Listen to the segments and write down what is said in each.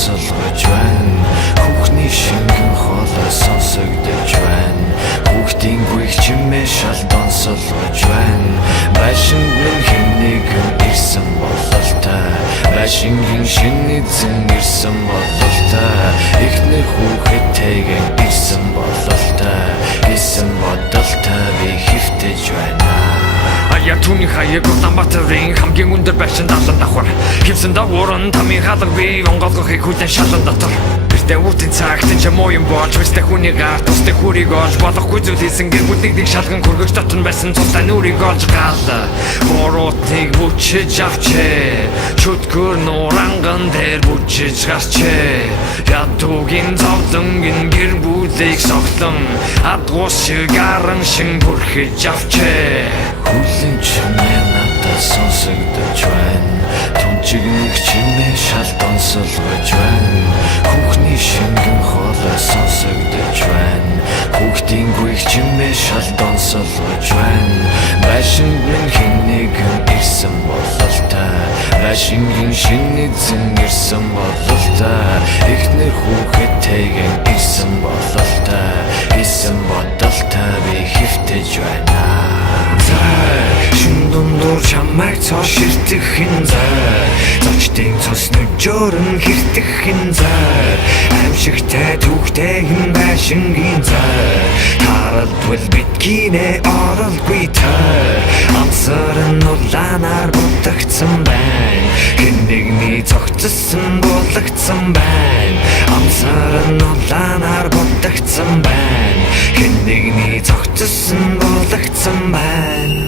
донсолгож байна. Хүүхний шингэн хоолой сонсогдож байна. Хүүхдийн гүйх чимээ шал донсолгож байна. Байшингийн хэн нэгэн ирсэн бололтой. Байшингийн шинэ эзэн ирсэн бололтой. Эхнэр хүүхэдтэйгэн ирсэн бололтой. Гэсэн бодолтой би хэвтэж байна. Я түүний хаяг Улаанбаатарын хамгийн өндөр байшин далан давхар хивсэн дагуурн тамийн хаалга би онголгохыг хүлэн шалан дотор бэртэ үтэн цагт ч муу юм болж бэртэ хүний гарт тустай хүрийг олж болохгүй зүйл хийсэн гэр бүлийг шалган хөргөж дотор байсан цустай нүрийг олж гал буруутыг бүчиж авчээ чөтгөр нуранган дээр бүчиж гарчээ ядуугийн зовлонгийн гэр бүлийг соглон адгуус шиг аран шин бүрхэж авчээ хүлэн чимээ надад сонсогдож байна. Тунчигнэг чимээ шал донсолгож байна. Хүүхний шингэн хоолой сонсогдож байна. Хүүхдийн гүйх чимээ шал донсолгож байна. Байшинд минь хэн нэгэн ирсэн бололтой. Байшингийн шинэ эзэн ирсэн бололтой. Эхнэр хүүхэдтэйгэн ирсэн бололтой. Гэсэн бодолтой би хэвтэж байна. Шин дундуур чамайг цоо ширтэх хин зай зочдын цус нүжөөрн хэртэх хин зай аимшигтай түүхтэй хин байшингийн зай тарадвал биткинэ оролгүй тай амсарн улаанаар бутагдсан байна хэн нэгний цогцсон болгоцсон байна амсарн улаанаар бутагдсан байна хэн нэгний цогцсон болгоцсон байна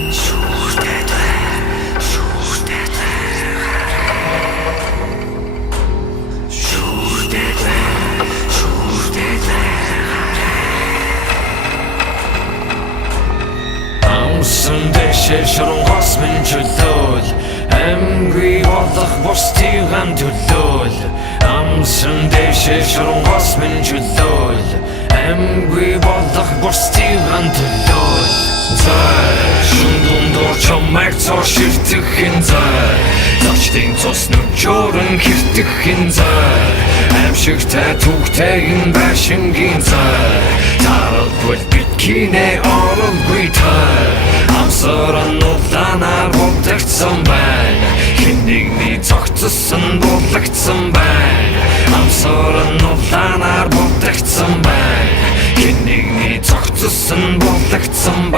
Сүндэшээ шорон гос минь чөлөөл Амгүй болох бусдыг гам төлөөл Сүндэшээ шорон гос минь чөлөөл Амгүй болох бусдыг гам төлөөл Зай шин дундуур чамайг цоо ширтэх хин зай зочдын цус нүжөөрн хэртэх хин зай аимшигтай түүхтэй хин байшингийн зай тарадвал биткинэ оролгүй тай амсарн улаанаар бутагдсан байна хэн нэгний цогцсон болгоцсон байна амсарн улаанаар бутагдсан байна хэн нэгний цогцсон болгоцсон